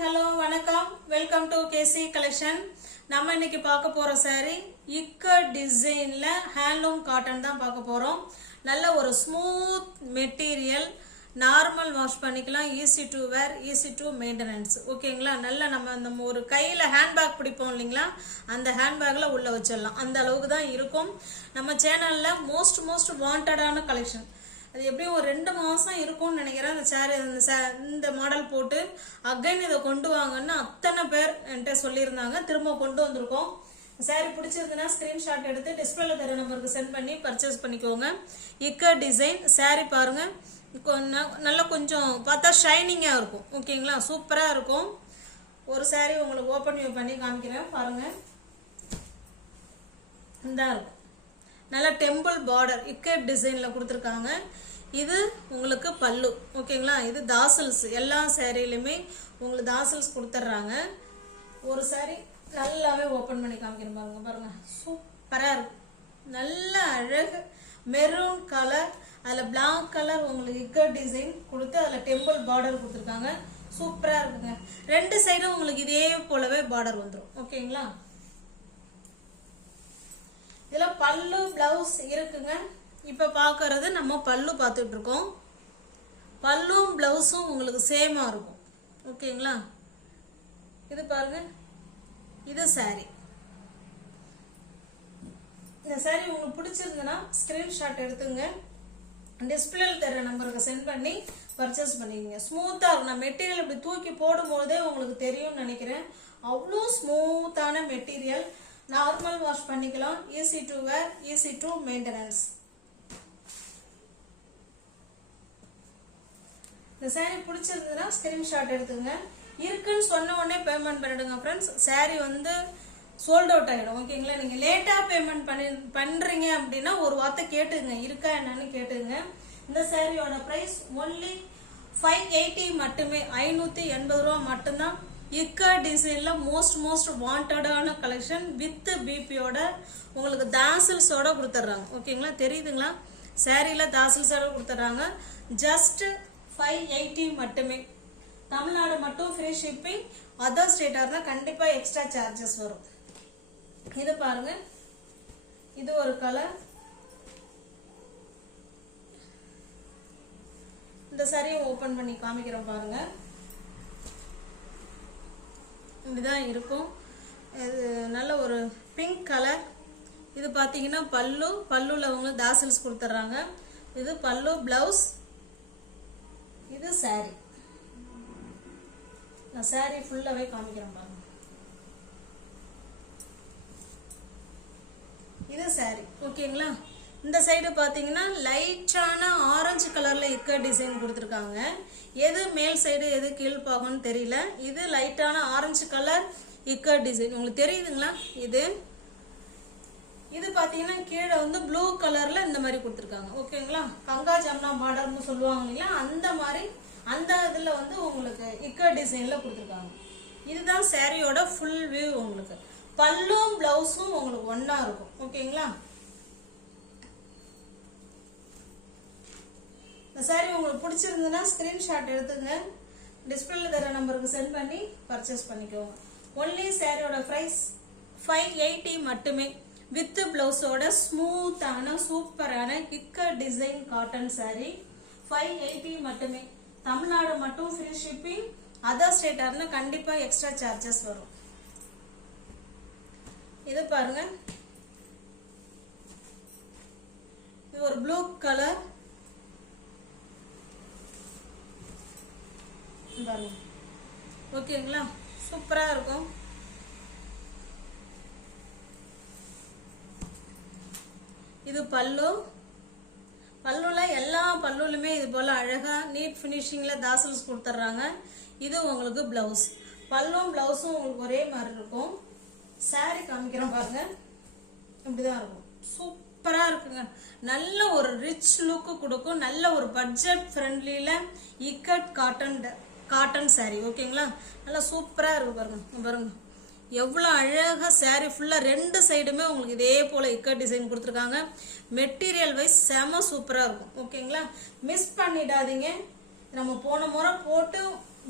hello, வணக்கம். Welcome to KC collection. நம்ம இன்னைக்கு பார்க்க போற saree இக்கட் டிசைன்ல ஹேண்ட்லூம் காட்டன் தான் பார்க்க போறோம். நல்ல ஒரு ஸ்மூத் மெட்டீரியல், நார்மல் வாஷ் பண்ணிக்கலாம், easy to wear, easy to maintenance. ஓகேங்களா? நல்ல நம்ம ஒரு கையில ஹேண்ட்பேக் பிடிப்போம் இல்லைங்களா, அந்த ஹேண்ட்பேக்ல உள்ள வச்சிடலாம். அந்த அளவுக்கு தான் இருக்கும். நம்ம சேனல்ல மோஸ்ட் வாண்டடான கலெக்ஷன். அது எப்படியும் ஒரு 2 மாசம் இருக்கும்னு நினைக்கிறேன். அந்த சேரீ இந்த மாடல் போட்டு அகைன் இதை கொண்டு வாங்கன்னு அத்தனை பேர் என்கிட்ட சொல்லியிருந்தாங்க. திரும்ப கொண்டு வந்திருக்கோம். சாரி பிடிச்சிருக்குன்னா ஸ்கிரீன்ஷாட் எடுத்து டிஸ்பிளேல தர நம்பருக்கு சென்ட் பண்ணி பர்ச்சேஸ் பண்ணிக்கோங்க. இக்கட் டிசைன் சாரி பாருங்க, நல்லா கொஞ்சம் பார்த்தா ஷைனிங்காக இருக்கும். ஓகேங்களா? சூப்பராக இருக்கும். ஒரு சாரி உங்களுக்கு ஓப்பன் பண்ணி காமிக்கிறேன் பாருங்க. இந்த இருக்கும் நல்ல டெம்பிள் பார்டர் இக்கட் டிசைன்ல கொடுத்துருக்காங்க. இது உங்களுக்கு பல்லு. ஓகேங்களா? இது தாசல்ஸ். எல்லா சேரீலையுமே உங்களுக்கு தாசல்ஸ் கொடுத்துட்றாங்க. ஒரு சாரி நல்லாவே ஓப்பன் பண்ணி காமிக்கிறேன் பாருங்க. பாருங்க சூப்பரா இருக்கு. நல்ல அழகு மெரூன் கலர், அதில் பிளாக் கலர் உங்களுக்கு இக்கட் டிசைன் கொடுத்து அதில் டெம்பிள் பார்டர் கொடுத்துருக்காங்க. சூப்பரா இருக்குங்க. 2 சைடும் உங்களுக்கு இதே போலவே பார்டர் வந்துடும். ஓகேங்களா? இதுல பல்லு பிளவுஸ் இருக்குங்க. இப்ப பாக்குறது நம்ம பல்லு பார்த்துட்டு இருக்கோம். பல்லும் பிளவுஸும் உங்களுக்கு சேமா இருக்கும். ஓகேங்களா? இது பாருங்க, இது சாரி. இந்த சாரி உங்களுக்கு பிடிச்சிருந்ததுன்னா ஸ்கிரீன்ஷாட் எடுத்துங்க, டிஸ்பிளேல தர நம்பருக்கு சென்ட் பண்ணி பர்ச்சேஸ் பண்ணிக்கங்க. ஸ்மூத்தா இருக்கும். நான் மெட்டீரியல் இப்படி தூக்கி போடும் போதே உங்களுக்கு தெரியும்னு நினைக்கிறேன். அவ்வளோ ஸ்மூத்தான மெட்டீரியல். நார்மல் வாஷ் பண்ணிக்கலாம், easy to wear, easy to maintenance. இந்த சாரி பிடிச்சிருந்ததுன்னா ஸ்கிரீன்ஷாட் எடுத்துங்க. இருக்குன்னு சொன்ன உடனே பேமெண்ட் பண்ணிடுங்க ஃப்ரெண்ட்ஸ். சாரி சோல்ட் அவுட் ஆகிடும். ஓகேங்களா? நீங்கள் லேட்டாக பேமெண்ட் பண்ணுறீங்க அப்படின்னா ஒரு வார்த்தை கேட்டுங்க, இருக்கா என்னன்னு கேட்டுங்க. இந்த சாரியோட ப்ரைஸ் ஒன்லி 580 மட்டுமே, 580 ரூபா மட்டும்தான். இக்கட் டிசைன்ல மோஸ்ட் வாண்டடான கலெக்ஷன் வித் பிபியோட உங்களுக்கு தாசல்ஸோட கொடுத்துட்றாங்க. ஓகேங்களா? தெரியுதுங்களா? சாரியில தாசல்ஸோட கொடுத்துட்றாங்க. ஜஸ்ட் 580 மட்டுமே. தமிழ்நாடு மட்டும் ஃப்ரீ ஷிப்பிங். அதர் ஸ்டேட்டா இருந்தா கண்டிப்பா எக்ஸ்ட்ரா சார்ஜஸ் வரும். இது பாருங்க, இது ஒரு கலர். இந்த சாரியை ஓபன் பண்ணி காமிக்கிறோம் பாருங்க. இப்படிதான் இருக்கும். இது நல்ல ஒரு பிங்க் கலர். இது பாத்தீங்கன்னா பல்லுல அவங்க தாசல்ஸ் கொடுத்துட்றாங்க. இது பல்லு பிளவுஸ், இது சாரி. நான் சாரி ஃபுல்லாவே காமிக்கிறேன் பாருங்க. இது சாரி. ஓகேங்களா? இந்த சைடு பாத்தீங்கன்னா லைட்டான ஆரஞ்சு கலர்ல இக்கட் டிசைன் கொடுத்துருக்காங்க. எது மேல் சைடு எது கீழ் பாகம்னு தெரியல. இது லைட்டான ஆரஞ்சு கலர் இக்கட் டிசைன் உங்களுக்கு தெரியுதுங்களா? இது பாத்தீங்கன்னா கீழே ப்ளூ கலர்ல இந்த மாதிரி கொடுத்துருக்காங்க. ஓகேங்களா? கங்கா ஜம்னா பார்டர்னு சொல்லுவாங்க இல்லையா, அந்த மாதிரி அந்த இதுல உங்களுக்கு இக்கட் டிசைன்ல கொடுத்துருக்காங்க. இதுதான் சாரியோட ஃபுல் வியூ. உங்களுக்கு பல்லும் பிளவுஸும் உங்களுக்கு ஒன்னா இருக்கும். ஓகேங்களா? இந்த சாரி உங்களுக்கு பிடிச்சிருந்ததுன்னா ஸ்கிரீன்ஷாட் எடுத்துங்க, டிஸ்பிளேல தர நம்பருக்கு சென்ட் பண்ணி பர்ச்சேஸ் பண்ணிக்கோங்க. ஒன்லி சாரியோட பிரைஸ் 580 மட்டுமே. வித் பிளவுஸோட ஸ்மூத்தான சூப்பரான இக்கட் டிசைன் காட்டன் சாரி 580 மட்டுமே. தமிழ்நாடு மட்டும் ஃப்ரீ ஷிப்பிங். அதர் ஸ்டேட்டா இருந்தா கண்டிப்பா எக்ஸ்ட்ரா சார்ஜஸ் வரும். இது பாருங்க, இது ஒரு ப்ளூ கலர். ஓகேங்களா? சூப்பரா இருக்கும். இது பல்லுல எல்லா பல்லுலுமே இது போல அழகா நீட் பினிஷிங்ல தாசல்ஸ் கொடுத்துட்றாங்க. இது உங்களுக்கு பிளவுஸ். பல்லும் பிளவுஸும் உங்களுக்கு ஒரே மாதிரி இருக்கும். சாரி காமிக்கிறோம் பாருங்க. இப்படிதான் இருக்கும். சூப்பரா இருக்குங்க. நல்ல ஒரு ரிச் லுக் கொடுக்கும். நல்ல ஒரு பட்ஜெட் ஃப்ரெண்ட்லில இக்கட் காட்டன் சாரி. ஓகேங்களா? நல்லா சூப்பரா இருக்கு பாருங்க. பாருங்க எவ்வளவு அழகா சாரி ஃபுல்லா 2 சைடுமே உங்களுக்கு இதே போல இக்கட் டிசைன் கொடுத்துருக்காங்க. மெட்டீரியல் வைஸ் செம சூப்பரா இருக்கும். ஓகேங்களா? மிஸ் பண்ணிடாதீங்க. நம்ம போன முறை போட்டு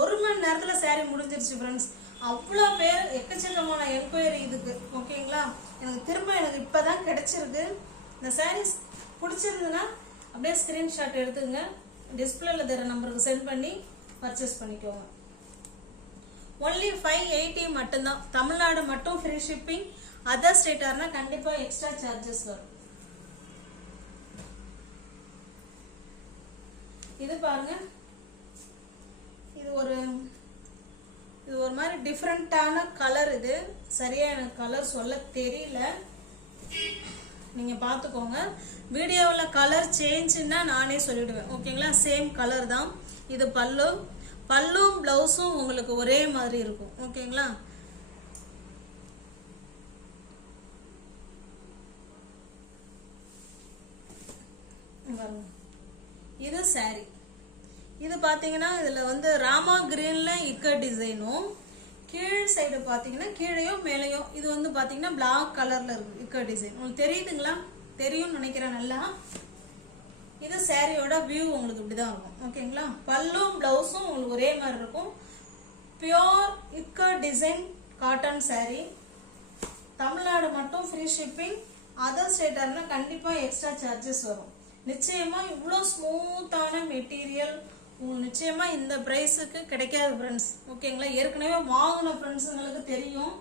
1 மணி நேரத்தில் சாரீ முடிஞ்சிருச்சு ஃப்ரெண்ட்ஸ். அவ்வளோ பேர் எக்கச்சக்கமான என்கொயரி இதுக்கு. ஓகேங்களா, எனக்கு இப்போ தான் கிடச்சிருக்கு. இந்த சாரீஸ் பிடிச்சிருந்துன்னா அப்படியே ஸ்க்ரீன்ஷாட் எடுத்துங்க, டிஸ்பிளேல தர நம்பருக்கு சென்ட் பண்ணி பர்ச்சேஸ் பண்ணிக்கோங்க. ஒன்லி 580 மட்டும்தான். தமிழ்நாடு மட்டும் ஃப்ரீ ஷிப்பிங். அதர் ஸ்டேட்டார்னா கண்டிப்பாக எக்ஸ்ட்ரா சார்ஜஸ் வரும். இது பாருங்க, இது ஒரு மாதிரி டிஃப்ரெண்டான கலர். இது சரியா எனக்கு கலர் சொல்ல தெரியல, நீங்க பாத்துக்கோங்க. வீடியோவில் கலர் சேஞ்சுன்னா நானே சொல்லிடுவேன். ஓகேங்களா, சேம் கலர் தான். இது பல்லும் பிளவுஸும் உங்களுக்கு ஒரே மாதிரி இருக்கும். ஓகேங்களா, இது சாரி. இது பாத்தீங்கன்னா இதுல வந்து ராமா கிரீன்ல இக்கட் டிசைனும், கீழ் சைடு பாத்தீங்கன்னா கீழையும் மேலையும் இது வந்து பாத்தீங்கன்னா பிளாக் கலர்ல இருக்கு இக்கட் டிசைன். உங்களுக்கு தெரியுதுங்களா? தெரியும்னு நினைக்கிறேன் நல்லா. இது சாரியோட வியூ உங்களுக்கு இப்படிதான் இருக்கும். ஓகேங்களா, பல்லும் பிளவுஸும் உங்களுக்கு ஒரே மாதிரி இருக்கும். Pure ikat design cotton sorry. Tamil Nadu மட்டும் ஃப்ரீ ஷிப்பிங். அதர் ஸ்டேட்டார்னா கண்டிப்பா எக்ஸ்ட்ரா சார்ஜஸ் வரும். நிச்சயமா இவ்வளோ ஸ்மூத்தான மெட்டீரியல் உங்களுக்கு நிச்சயமா இந்த பிரைஸுக்கு கிடைக்காது ஃப்ரெண்ட்ஸ். ஓகேங்களா, ஏற்கனவே வாங்கின ஃப்ரெண்ட்ஸுங்களுக்கு தெரியும்.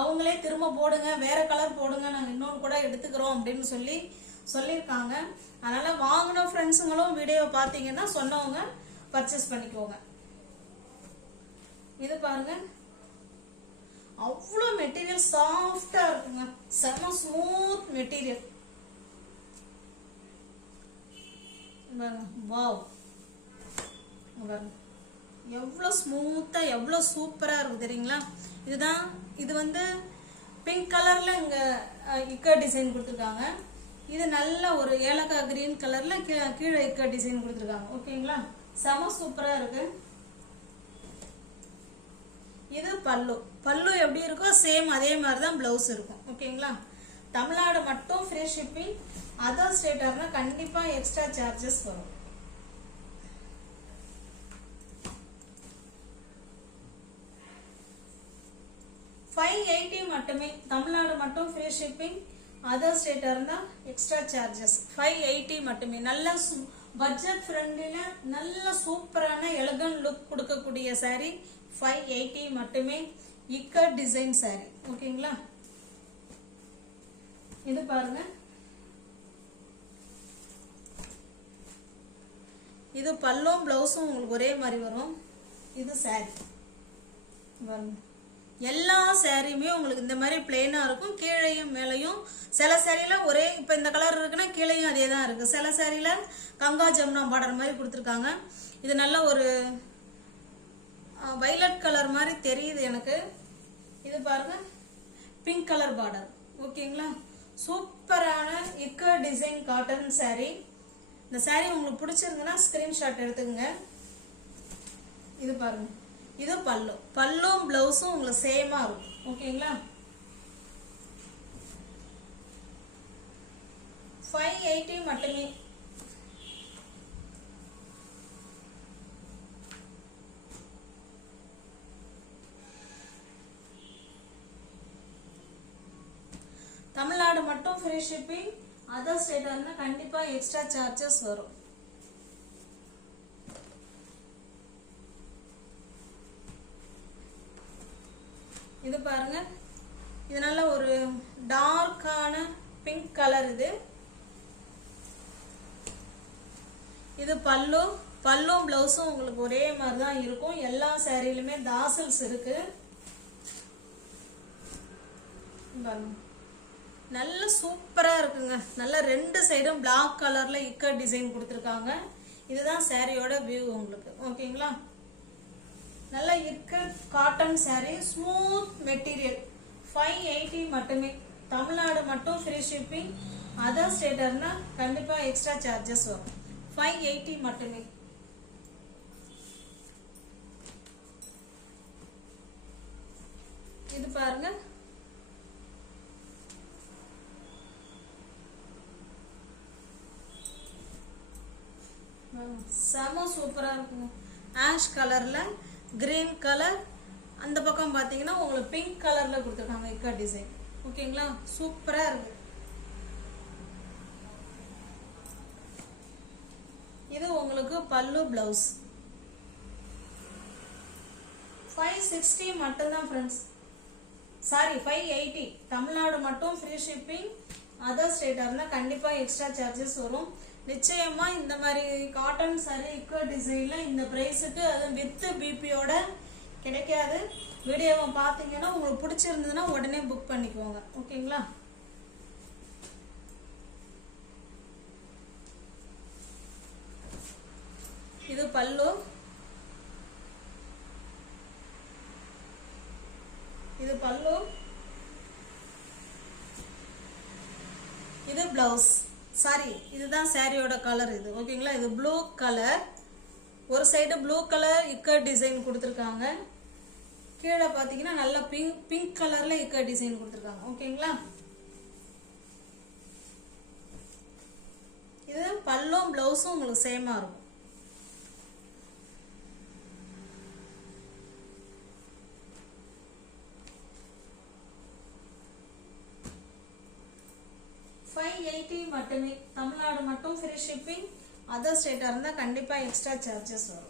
அவங்களே திரும்ப போடுங்க, வேற கலர் போடுங்க, நாங்கள் இன்னொன்று கூட எடுத்துக்கிறோம் அப்படின்னு சொல்லியிருக்காங்க. அதனால வாங்கின ஃப்ரெண்ட்ஸுங்களும் வீடியோ பார்த்தீங்கன்னா சொன்னவங்க பர்ச்சேஸ் பண்ணிக்கோங்க. இது பாருங்க, அவ்வளோ மெட்டீரியல் சாஃப்டா இருக்குங்க, செம ஸ்மூத் மெட்டீரியல். வாவ், எவ்வளோ ஸ்மூத்தா எவ்வளோ சூப்பரா இருக்கு தெரியுங்களா? இது வந்து பிங்க் கலர்ல இங்க இக்கட் டிசைன் கொடுத்துருக்காங்க. இது நல்ல ஒரு ஏலக்காய் கிரீன் கலர்ல கீழே இக்கட் டிசைன் கொடுத்துருக்காங்க. ஓகேங்களா, செம சூப்பரா இருக்கு. இது பல்லு எப்படி இருக்கோ சேம் அதே மாதிரி தான் பிளவுஸ் இருக்கும். ஓகேங்களா, தமிழ்நாடு மட்டும் ஃப்ரீ ஷிப்பிங். அதர் ஸ்டேட்டார்னா கண்டிப்பா எக்ஸ்ட்ரா சார்ஜஸ் வரும். $580 மட்டுமே. தமிழ்நாடு மட்டும் ஃப்ரீ ஷிப்பிங். அதர் ஸ்டேட்டார்னா எக்ஸ்ட்ரா சார்ஜஸ். $580 மட்டுமே. நல்ல பட்ஜெட் ஃப்ரெண்ட்லில நல்ல சூப்பரான எலகன் லுக் கொடுக்கக்கூடிய சாரி. $580 மட்டுமே. Ikat design sorry. ஓகேங்களா, இது பாருங்க, இது பல்லும் பிளவுஸும் உங்களுக்கு ஒரே மாதிரி வரும். இது சாரி பாருங்க. எல்லா சாரியுமே உங்களுக்கு இந்த மாதிரி பிளெயினா இருக்கும், கீழையும் மேலையும். சில சாரியில ஒரே இப்ப இந்த கலர் இருக்குன்னா கீழையும் அதே தான் இருக்கு. சில சாரியில கங்கா ஜமுனா பார்டர் மாதிரி கொடுத்துருக்காங்க. இது நல்ல ஒரு வைலட் கலர் மாதிரி தெரியுது எனக்கு. இது பாருங்க, பிங்க் கலர் பார்டர். ஓகேங்களா, சூப்பரான இக்கட் டிசைன் காட்டன் சாரி. இந்த சாரி உங்களுக்கு பிடிச்சிருந்ததுன்னா ஸ்கிரீன்ஷாட் எடுத்துக்கங்க. இது பாருங்க, இது பல்லும் பிளவுஸும் உங்களுக்கு சேமா இருக்கும். ஓகேங்களா, $580 மட்டுமே. தமிழ்நாடு மட்டும் ஃப்ரீ ஷிப்பிங். அதர் ஸ்டேட்டார்னா கண்டிப்பா எக்ஸ்ட்ரா சார்ஜஸ் வரும். இது பாருங்க, இது நல்ல ஒரு டார்க்கான பிங்க் கலர். இது பல்லும் பிளவுஸும் உங்களுக்கு ஒரே மாதிரி தான் இருக்கும். எல்லா சாரிலுமே தாசல்ஸ் இருக்கு. நல்ல சூப்பரா இருக்குங்க. நல்ல ரெண்டு சைடும் பிளாக் கலர்ல இக்கட் டிசைன் கொடுத்துருக்காங்க. இதுதான் சாரியோட வியூ உங்களுக்கு. ஓகேங்களா, நல்ல ikat cotton sorry, smooth material. $580 மட்டுமே. தமிழ்நாடு மட்டும் ஃப்ரீ ஷிப்பிங். அதர் ஸ்டேட்டர்னா கண்டிப்பா எக்ஸ்ட்ரா சார்ஜஸ் வரும். $580 மட்டுமே. இது பாருங்க, செம சூப்பரா இருக்கும். ஆஷ் கலர்ல கிரீன் கலர், அந்த பக்கம் பார்த்தீங்கன்னா உங்களுக்கு பிங்க் கலரில் கொடுத்துருக்காங்க இக்கட் டிசைன். ஓகேங்களா, சூப்பராக இருக்கு. இது உங்களுக்கு பல்லு பிளவுஸ். 560 மட்டும்தான் ஃப்ரெண்ட்ஸ். சாரி 580. தமிழ்நாடு மட்டும் ஃப்ரீ ஷிப்பிங். அதர் ஸ்டேட்டாக இருந்தால் கண்டிப்பாக எக்ஸ்ட்ரா சார்ஜஸ் வரும். நிச்சயமா இந்த மாதிரி காட்டன் சாரி இக்கட் டிசைன்ல இந்த பிரைஸுக்கு அது வித் பிபியோட கிடைக்காது. வீடியோவை பார்த்தீங்கன்னா உங்களுக்கு பிடிச்சிருந்ததுன்னா உடனே புக் பண்ணிக்கோங்க. ஓகேங்களா, இது பல்லு, இது பல்லு, இது பிளவுஸ். சாரி, இதுதான் சாரியோட கலர் இது. ஓகேங்களா, இது ப்ளூ கலர். ஒரு side blue colour ikat design கொடுத்துருக்காங்க. கீழே பார்த்தீங்கன்னா நல்லா பிங்க் கலர்ல இக்கட் டிசைன் கொடுத்துருக்காங்க. ஓகேங்களா, இது பல்லும் பிளவுஸும் உங்களுக்கு சேமா இருக்கும். $580 மட்டுமே. தமிழ்நாடு மட்டும் ஃப்ரீ ஷிப்பிங். அதர் ஸ்டேட்டா இருந்தா கண்டிப்பா எக்ஸ்ட்ரா சார்ஜஸ் வரும்.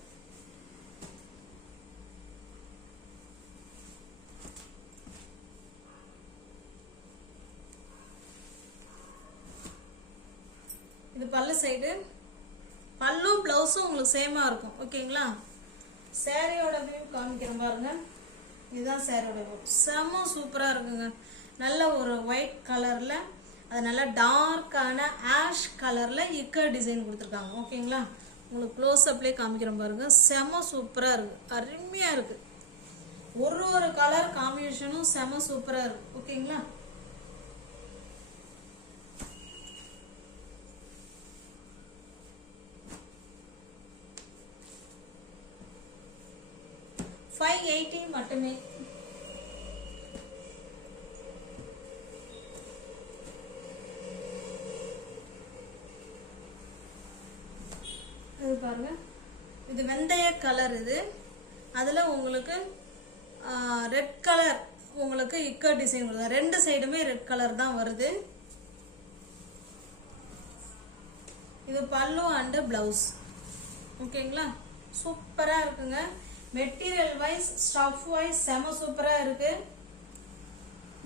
இது பல்லு சைடு. பல்லும் பிளவுஸும் உங்களுக்கு சேமா இருக்கும். ஓகேங்களா, சாரியோட வியூ காமிக்கிறேன் பாருங்க. இதுதான் சாரியோட வியூ. செம்ம சூப்பரா இருக்குங்க. நல்ல ஒரு ஒயிட் கலர்ல, அது நல்லா டார்க்கான ஆஷ் கலர்ல இக்கட் டிசைன் கொடுத்துருக்காங்க. ஓகேங்களா, உங்களுக்கு க்ளோஸ் அப்லேயே காமிக்கிறேன் பாருங்க. செம சூப்பரா இருக்கு, அருமையா இருக்கு. ஒரு கலர் காம்பினேஷனும் செம சூப்பரா இருக்கு. ஓகேங்களா, $580 மட்டுமே. இது பாருங்க, இது வெந்தய கலர். இது அதுல உங்களுக்கு ரெட் கலர் உங்களுக்கு இக்கட் டிசைன் கொடுத்தா. ரெண்டு சைடுமே ரெட் கலர் தான் வருது. இது பல்லு அண்ட் பிளவுஸ். ஓகேங்களா, சூப்பரா இருக்குங்க. மெட்டீரியல் வைஸ் ஸ்டஃப் வைஸ் செம சூப்பரா இருக்கு.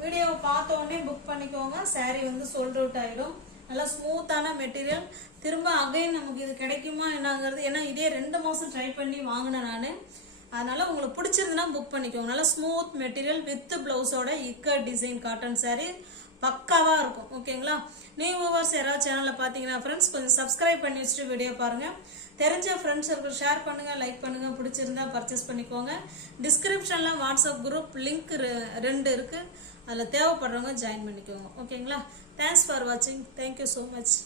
வீடியோவை பார்த்த உடனே புக் பண்ணிக்கோங்க. சாரி வந்து சோல்ட் அவுட் ஆயிடும். நல்லா ஸ்மூத்தான மெட்டீரியல். திரும்ப அகைன் நமக்கு இது கிடைக்குமா என்னங்கிறது, ஏன்னா இதே 2 மாசம் ட்ரை பண்ணி வாங்கினேன் நான். அதனால உங்களுக்கு பிடிச்சிருந்துன்னா புக் பண்ணிக்கோங்க. நல்லா ஸ்மூத் மெட்டீரியல் வித் பிளவுஸோட இக்கட் டிசைன் காட்டன் சாரி பக்காவா இருக்கும். ஓகேங்களா, நியூ வியூவர்ஸ் யாராவது சேனல்ல பாத்தீங்கன்னா ஃப்ரெண்ட்ஸ் கொஞ்சம் சப்ஸ்கிரைப் பண்ணி வச்சுட்டு வீடியோ பாருங்க. தெரிஞ்ச ஃப்ரெண்ட்ஸ் சர்க்கிள் ஷேர் பண்ணுங்க, லைக் பண்ணுங்க. பிடிச்சிருந்தா பர்ச்சேஸ் பண்ணிக்கோங்க. டிஸ்கிரிப்ஷன்ல வாட்ஸ்அப் குரூப் லிங்க் 2 இருக்கு. அதில் தேவைப்படுறவங்க ஜாயின் பண்ணிக்கோங்க. ஓகேங்களா, தேங்க்ஸ் ஃபார் வாட்சிங். Thank you so much.